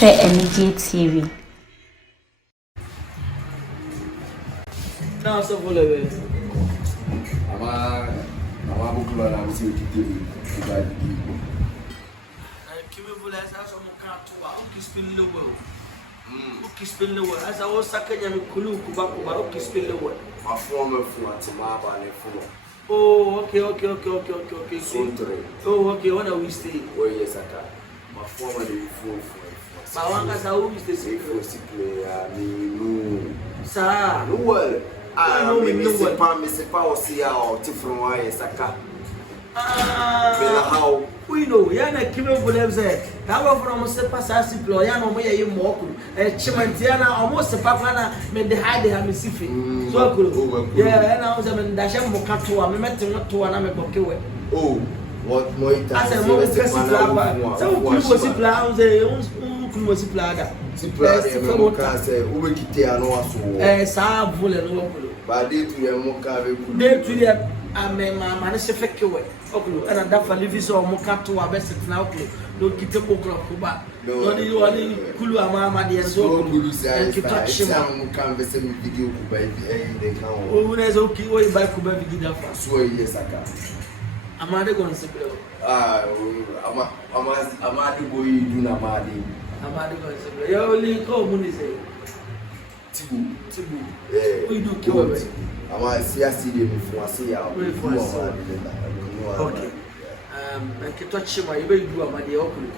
Keshei and TV. Now so follow it. I'm book lot I'm see TV. Spin the world. As I was sucking and Kulu Kubaku, spin the world. My former friend to my body for. Oh, okay. Oh, okay, when are we stay? Oh, yes, I can. My former full for. My one has always the same for player. Me, sir. No, well, I know me, Mr. Power, see how different wires I can. How we know, Yana Kimmo would have said, how from a Sepasasi, Ployano, where you mock, a Chimantiana, almost a Papana, made the hide the Hamisifi. So cool. Yeah, and I was a Dasham Mokato, I met him to an Amakoke. Oh, what more it as a moment, so was a plan, was a plaga. But they to your Moka, they to your Manifesto. And that for living so Mokato, our best now. No Kitoko Kuba. No, you only Kulu Amama, the so and Kitachima can be sent video by the account. Oh, there's okay way by Kuba Vigida for so yes, I can. Amade going to say, Amadi boy, you know, Amadi. Amadi going to say, you only call Munise. Tibu, we do kill it. I might see a CD before I see how we okay. And can touch him, I will do a money open.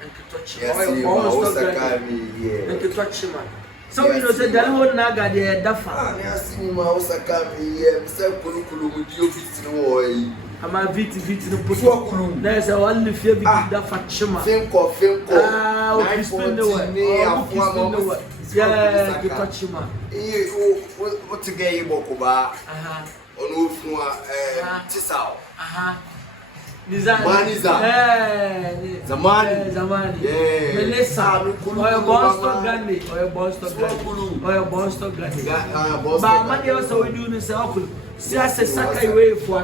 And can touch him, and can touch him. So you know, the Dalho Naga, the Dafa. I see my Osakami, Mr. Pulukulu with you, Pitino. I'm a viti no put. There's a only fear Dafa Chima. Think of we spend the word. Yeah, you touch him. What to get you, Bokuba? On Tisao. Zamani. Melissa, or your Boston Gandhi, or your Boston Gandhi. But money also we do this. See, I say, Sakai way for a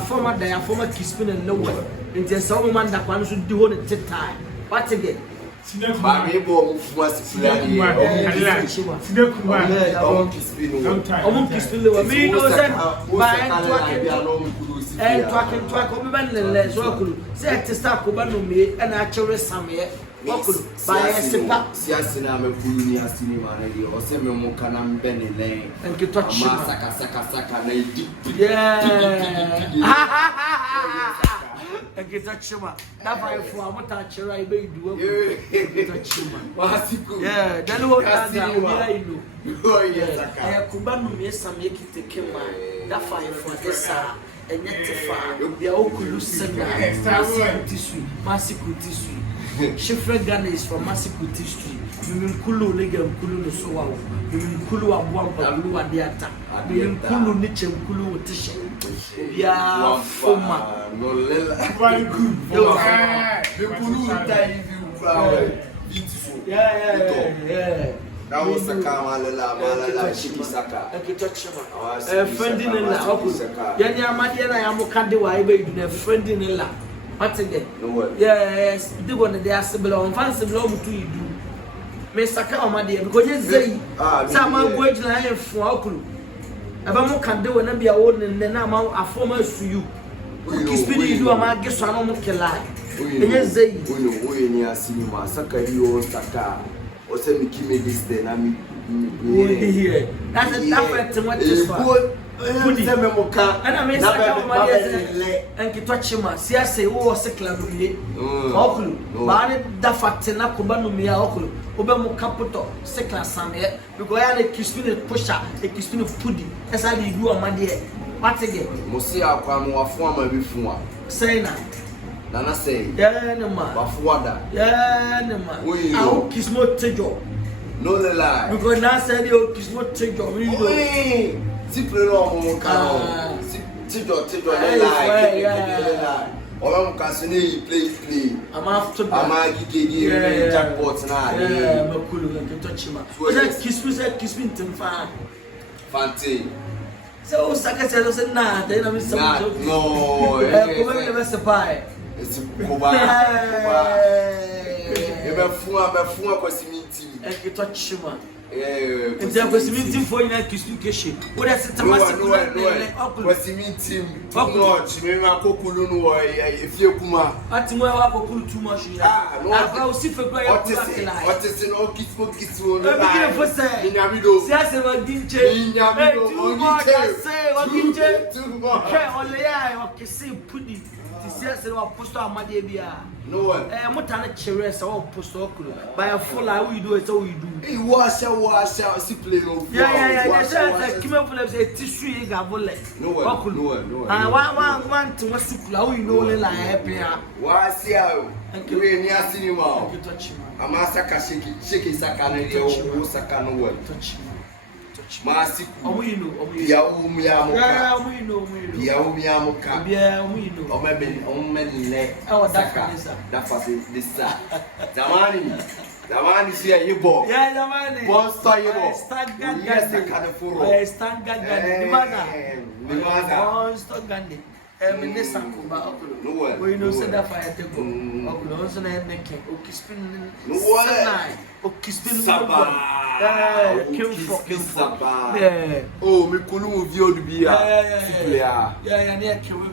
former day, a former Kispin and nowhere. And there's some man that one should do it at time. What again? Barebo was flying. And talking say to start Kubanu and actually some year. By a sepa, Siasina, Punia cinema, or Semokanam Benny Lane, and to touch Saka, and get that shima. That by for a toucher, I may do a shima. Yeah, then what I do. Kubanu, yes, I make it the Kima. That fire for this, and yet the Oculusana, Massicu tissue. Shifra Ghana is from Massicu tissue. Kulu Legam Kulu Soa, Kulu Abwampa, Kulu Adiata, Kulu Niche, Kulu Tissue. Yeah, Foma, no Lilla, very good. The Kulu die beautiful. Yeah. That was the Kamala, Shikisaka. I can touch him. A friend in the Okusaka. Yanya Madiana Yamokandi, I made a friend in the lap. What again? Yes, do one of the assembly on fancy blow to you do. Mr. Kamadi, because you say, someone going to live for Okulu. Abamo can do and be a old and then I'm a former to you. You speak to a man, guess I don't lie. Yes, they will near cinema, Saka, you Saka. Or send me Kimi this then I mean here. That's a different what is good. And I mean, and to touch him. See, I say, oh, Sekla, Okulu, but that fact, and Nakubanu Mia Okulu, Obamo Caputo, Sekla Samia, because I had a Kispin pusher, a Kispin pudding, as I did do on my dear. What again? Mosia, Kwamu, former before. Say now. Nana say, yeah, no man, Bafuada, yeah, no man. I'll kiss no tejo. No lie. Because now said you kiss no tejo. Simply no can. Tejo, lie. Olam Cassini play. I'm after I'm jackpot now. Yeah, Makulu, and Kitochima. Was that kiss me, Tim Fan? Fancy. So, Saka said, nah, then I'm some. No, it's a pie. It's Kuba. Mefua Kosimiti. And you touch him. And there was a meeting for you to speak Keshei. What I said to myself, was a meeting. If you come out, I think we're too much. I will see for what is in all kids for kids. I'm for saying, yes, I didn't change. Too much, I say, what did you do? Only I can say, put it. Yes, I post on my debia. No one. I'm not a cherries or post by a full hour. We do it, so we do. It was a wash out, simply. Yeah. Came up with a tissue. No one. I want to what's the how you know, like happy. What's here? And you ain't near cinema. I'm a shaking Sakana, Sakano. Touch Masiku, we know. The man is here, you bought. Yeah, the man is. Monster, you bought. Stand Gandhi. Minister Kuba, we know said that fire table. Also, Okispin, Okispin, KingKong. Oh, me kulu view to be yeah,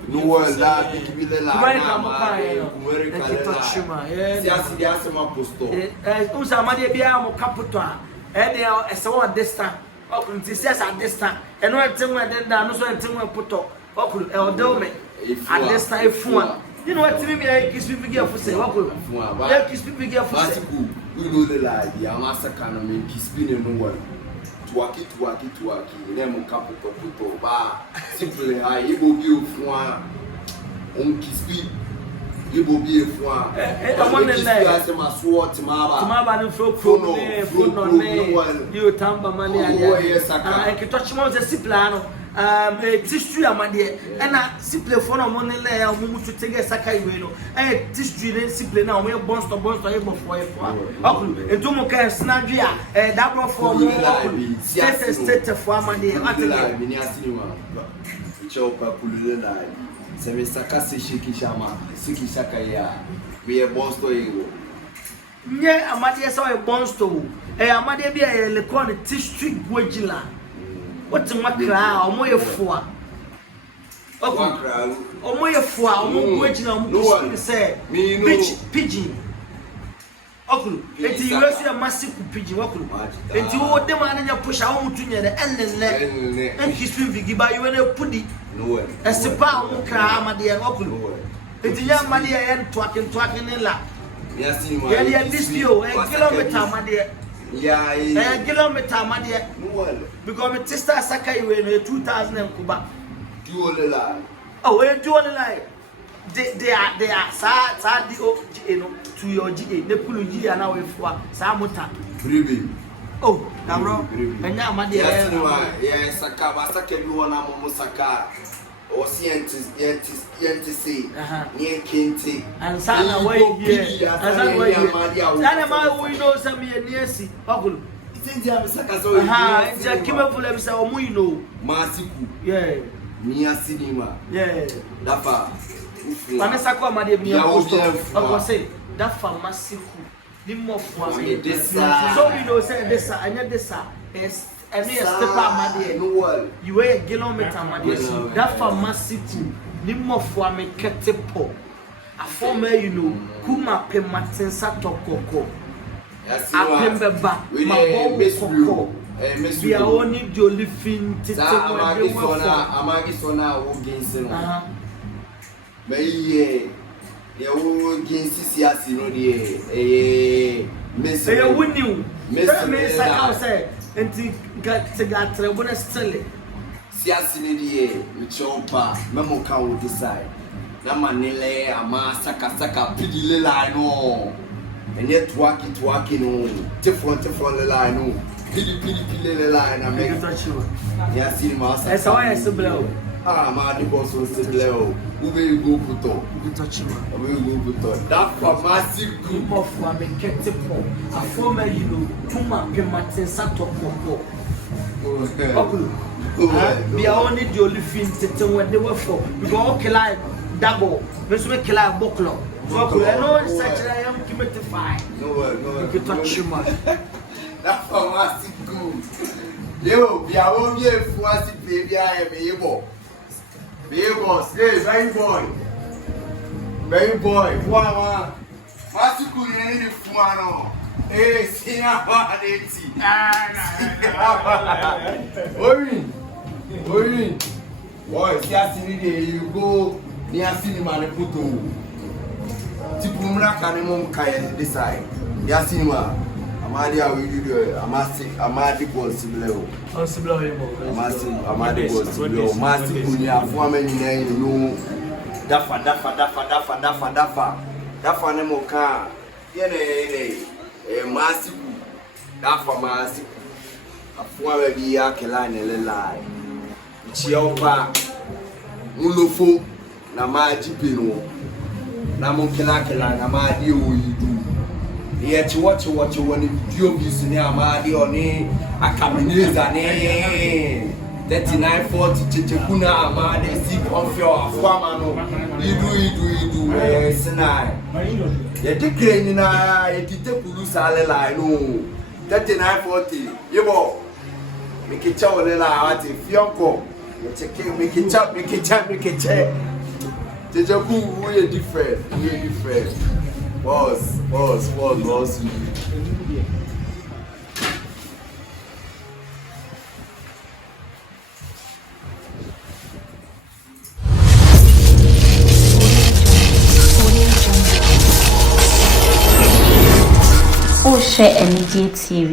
no one that you be the line. At this time, you know what? Kiss people get for say, kiss people get for say. You know the lie, the Amasa can kiss spinning no one. Twaki, name capital, bar. Simply, I will be on kiss me. You will be a one. I want to say, as a sword tomorrow, you tamba money. I can touch more than Ciplano. Tissue amadia and I simply for no money lay to take a sakai wino. Tissue simply now we're bonds to able for a two more can snaggia, a double for state for money. We are bonds to able. Yeah, Amadia saw a bonds to a Amadia be a lecon tissue wagila. What's my cry? Or more for or more for original say pigeon. Until you see a massive pigeon. Until what the man in your push out to the end and his film give by you and a pudding. No, as the pound cry, my dear Okulu. It's a young Madia and twacking in lap. Yes, this you a kilometer, my dear. Yeah, a kilometer, my dear. Because my sister Sakai in 2000 and Kuba. Do all the lie. Oh, where do all the lie? They are sad, to your GA, the Puluji and our for Samuta. Oh, now, and now, my dear, yes, Saka, you want a Mosaka. Or scientists, near Kinty, and Sana way here, and that way, Sana, we know some near sea. It's came up with himself, we know. Masiku, yeah, Mia Cinema, yeah, Dafa. Panasako, my dear, I was say, Dafa Masiku, the more for me. So we know, say this, I know this, yes. And you step out, my dear. You weigh a kilometer, my dear. That pharmacy too. Nimo for me ketepo. A former, you know, Kuma pe matensa tokoko. A pembeba, my bomb. We are only jolly fin to Amagisona who gains him. May ye, the old gains Sias, you know, the Miss Winnie, Mr. Say. And to get when I sell it. Siasini, which opa, Memo can decide. Namanele, Amasaka, Piddy Lino, and yet walking on different line. Piddy line, I make a touch you. Yes, that's how I blow. Ah, my boss was the blow. Who will go put up? You touch you. I will go put up. That for massive group of women kept it for a former, you know, Kuma Pimatin Sato. We are only the only thing when they were for. We go okay like double. Let's make a boklo. So cool. I know such I am committed to fine. No. You can touch your man. That's for us good. Yo, we are all here for us to play the I am able. Hey, very boy. One. Master could any fuano. Hey, see how Oi. Boy, see us in the you go near cinema and put to Tipumra Canimum Kaya decide. Near cinema. Amadia will do Amadi possible. Amadi possible. Master Punya, woman in you. Dafa nemo ka yene masiku dafa masiku afua we bi akela ne lelai chiopa mulofo na maji pino na monkela na madi oyidu ye chiwochi woni video bis ni amadi oni akamineza ne 3940 chichekuna amade si confio afama no idu senai ye tikre ni na ye titekulu sale la no 3940 yebo mikicha wole la ati fionko ye cheke mikicha chicheku we different boss Keshei TV.